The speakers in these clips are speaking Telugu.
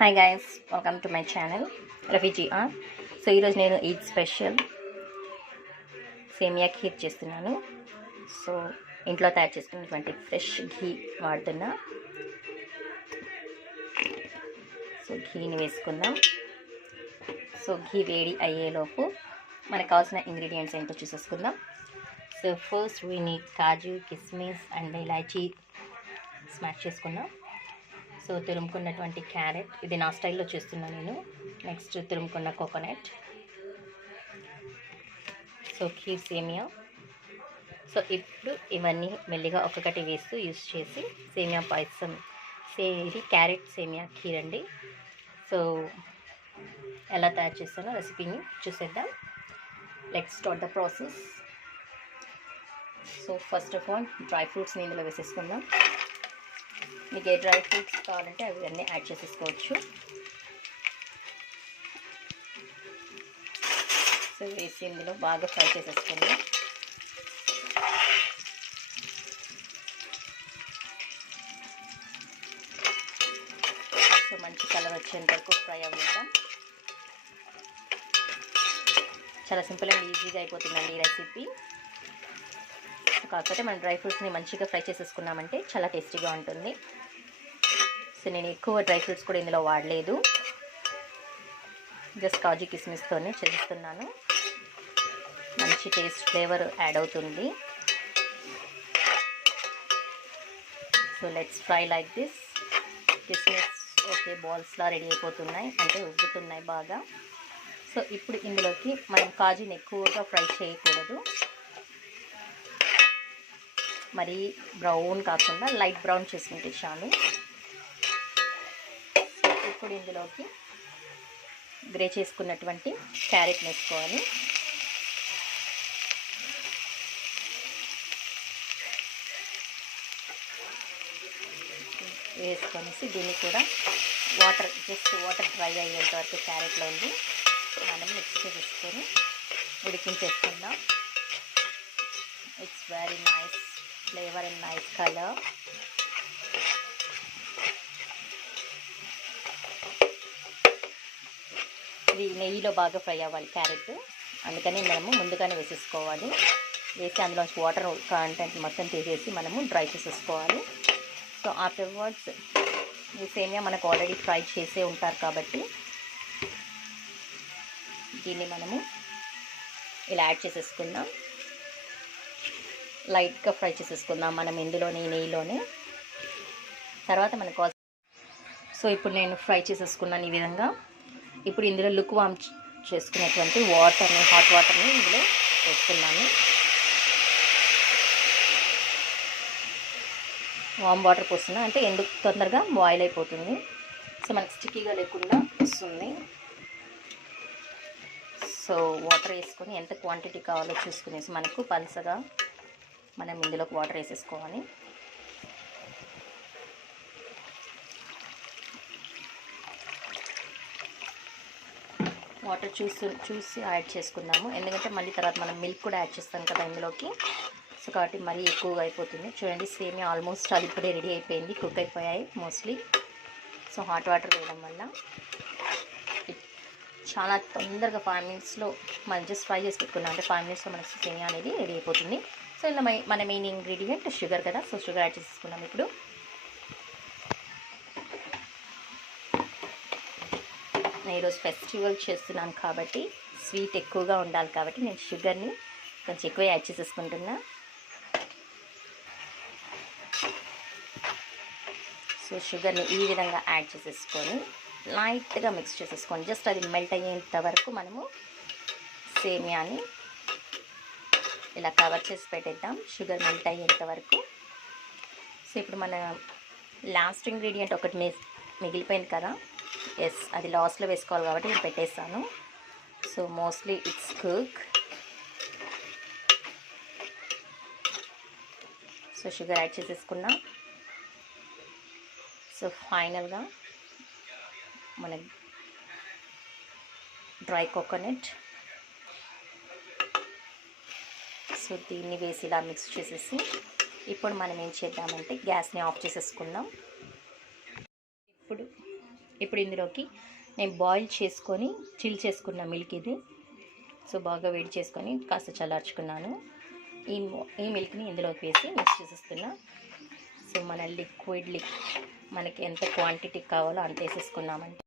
Hi guys, welcome to my channel Ravi GR. So ఈరోజు నేను ఈద్ స్పెషల్ సేమియా ఖీర్ చేస్తున్నాను. సో ఇంట్లో తయారు చేసుకున్నటువంటి ఫ్రెష్ ఘీ వాడుతున్నా. సో ఘీని వేసుకుందాం. సో ఘీ వేడి అయ్యేలోపు మనకు కావాల్సిన ఇంగ్రీడియంట్స్ ఏంటో చూసేసుకుందాం. సో ఫస్ట్ వీ నీడ్ కాజు, కిస్మిస్ అండ్ ఇలాచీ స్మాష్ చేసుకుందాం. సో తురుముకున్నటువంటి క్యారెట్, ఇది నా స్టైల్లో చేస్తున్నాను నేను. నెక్స్ట్ తురుముకున్న కోకోనట్, సో ఖీర్ సేమియా. సో ఇప్పుడు ఇవన్నీ మెల్లిగా ఒక్కొక్కటి వేస్తూ యూస్ చేసి సేమియా పాయసం, ఇది క్యారెట్ సేమియా ఖీర్ అండి. సో ఎలా తయారు చేస్తానో రెసిపీని చూసేద్దాం. Let's start the process. So first of all dry ఫ్రూట్స్ని ఇందులో వేసేసుకుందాం. మీకు ఏ డ్రై ఫ్రూట్స్ కావాలంటే అవి అన్నీ యాడ్ చేసేసుకోవచ్చు. సో వేసి ఇందులో బాగా ఫ్రై చేసేసుకుందాం. సో మంచి కలర్ వచ్చేంత వరకు ఫ్రై అవ్వడం. చాలా సింపుల్ అండ్ ఈజీగా అయిపోతుందండి ఈ రెసిపీ. కాకపోతే మనం డ్రై ఫ్రూట్స్ని మంచిగా ఫ్రై చేసేసుకున్నామంటే చాలా టేస్టీగా ఉంటుంది. సో నేను ఎక్కువ డ్రై ఫ్రూట్స్ కూడా ఇందులో వాడలేదు, జస్ట్ కాజు కిస్మిస్తోనే చేస్తున్నాను. మంచి టేస్ట్ ఫ్లేవర్ యాడ్ అవుతుంది. So let's fry like this. కిస్మిస్ ఓకే, బాల్స్లా రెడీ అయిపోతున్నాయి, అంటే ఉబ్బుతున్నాయి బాగా. సో ఇప్పుడు ఇందులోకి మనం కాజుని ఎక్కువగా ఫ్రై చేయకూడదు, మరి బ్రౌన్ కాకుండా లైట్ బ్రౌన్ చేసుకుంటే చాలు. ఇప్పుడు ఇందులోకి గ్రే చేసుకున్నటువంటి క్యారెట్ వేసుకోవాలి. వేసుకొనేసి దీన్ని కూడా జస్ట్ వాటర్ డ్రై అయ్యేంత వరకు క్యారెట్లో ఉంది మనం మిక్స్ చేసుకొని ఉడికించేసుకుందాం. It's very nice flavour and nice colour. ఇది నెయ్యిలో బాగా ఫ్రై అవ్వాలి క్యారెట్, అందుకని మనము ముందుగానే వేసేసుకోవాలి. వేసి అందులోంచి వాటర్ కంటెంట్ మొత్తం తీసేసి మనము డ్రై చేసేసుకోవాలి. సో ఆఫ్టర్వర్డ్స్ ఈ సేమియా మనకు ఆల్రెడీ ఫ్రై చేసే ఉంటారు కాబట్టి దీన్ని మనము ఇలా యాడ్ చేసేసుకుందాం. లైట్గా ఫ్రై చేసేసుకుందాం మనం ఇందులోనే, నెయ్యిలోనే. తర్వాత మనకు సో ఇప్పుడు నేను ఫ్రై చేసేసుకున్నాను ఈ విధంగా. ఇప్పుడు ఇందులో లుక్ వామ్ చేసుకునేటువంటి వాటర్ని, హాట్ వాటర్ని ఇందులో వేసుకున్నాను. వామ్ వాటర్ పోస్తున్నా అంటే ఎందుకు తొందరగా బాయిల్ అయిపోతుంది. సో మనకు స్టిక్కీగా లేకుండా వస్తుంది. సో వాటర్ వేసుకొని ఎంత క్వాంటిటీ కావాలో చూసుకునేసి మనకు పల్సగా మనం ఇందులోకి వాటర్ వేసేసుకోవాలి. వాటర్ చూసి యాడ్ చేసుకుందాము, ఎందుకంటే మళ్ళీ తర్వాత మనం మిల్క్ కూడా యాడ్ చేస్తాం కదా ఇందులోకి. సో కాబట్టి మరీ ఎక్కువగా అయిపోతుంది. చూడండి సేమియా ఆల్మోస్ట్ అది ఇప్పుడే రెడీ అయిపోయింది, కుక్ అయిపోయాయి మోస్ట్లీ. సో హాట్ వాటర్ వేయడం వల్ల చాలా తొందరగా 5 మినిట్స్లో మనం జస్ట్ ఫ్రై చేసి పెట్టుకున్నాం అంటే 5 మినిట్స్లో మనకి సేమియా అనేది రెడీ అయిపోతుంది. సో ఇలా మన మెయిన్ ఇంగ్రీడియంట్ షుగర్ కదా, సో షుగర్ యాడ్ చేసుకున్నాం. ఇప్పుడు నేను ఈరోజు ఫెస్టివల్ చేస్తున్నాను కాబట్టి స్వీట్ ఎక్కువగా ఉండాలి కాబట్టి నేను షుగర్ని కొంచెం ఎక్కువ యాడ్ చేసేసుకుంటున్నా. సో షుగర్ని ఈ విధంగా యాడ్ చేసేసుకొని లైట్గా మిక్స్ చేసేసుకోండి. జస్ట్ అది మెల్ట్ అయ్యేంత వరకు మనము సేమియాని ఇలా కవర్ చేసి పెట్టేద్దాం, షుగర్ మెల్ట్ అయ్యేంత వరకు. సో ఇప్పుడు మన లాస్ట్ ఇంగ్రీడియంట్ ఒకటి మిగిలిపోయింది కదా, ఎస్ అది లాస్ట్లో వేసుకోవాలి కాబట్టి నేను పెట్టేస్తాను. So mostly it's cook. So sugar add చేసేసుకున్నాం. సో ఫైనల్గా మన డ్రై కోకోనట్, సో దీన్ని వేసి ఇలా మిక్స్ చేసేసి ఇప్పుడు మనం ఏం చేద్దామంటే గ్యాస్ని ఆఫ్ చేసేసుకుందాం. ఇప్పుడు ఇప్పుడు ఇందులోకి నేను బాయిల్ చేసుకొని చిల్ చేసుకున్న మిల్క్ ఇది. సో బాగా వేడి చేసుకొని కాస్త చల్లార్చుకున్నాను. ఈ మిల్క్ని ఇందులోకి వేసి మిక్స్ చేసేస్తున్నా. సో మన లిక్విడ్ మనకి ఎంత క్వాంటిటీ కావాలో అంత వేసేసుకున్నామంటే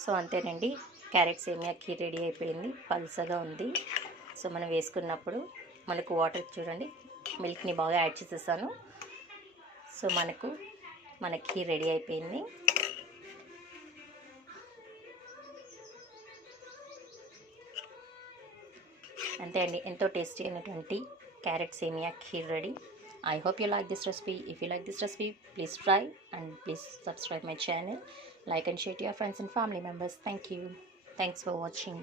సో అంతేనండి, క్యారెట్ సేమియా ఖీర్ రెడీ అయిపోయింది. పల్సగా ఉంది. సో మనం వేసుకున్నప్పుడు మనకు వాటర్ చూడండి, మిల్క్ని బాగా యాడ్ చేసేసాను. సో మన ఖీర్ రెడీ అయిపోయింది. అంతే అండి, ఎంతో టేస్టీ అయినటువంటి క్యారెట్ సేమియా kheer ready. I hope you like this recipe. If you like this recipe, please try and please subscribe my channel. Like and share to your friends and family members. Thank you. Thanks for watching.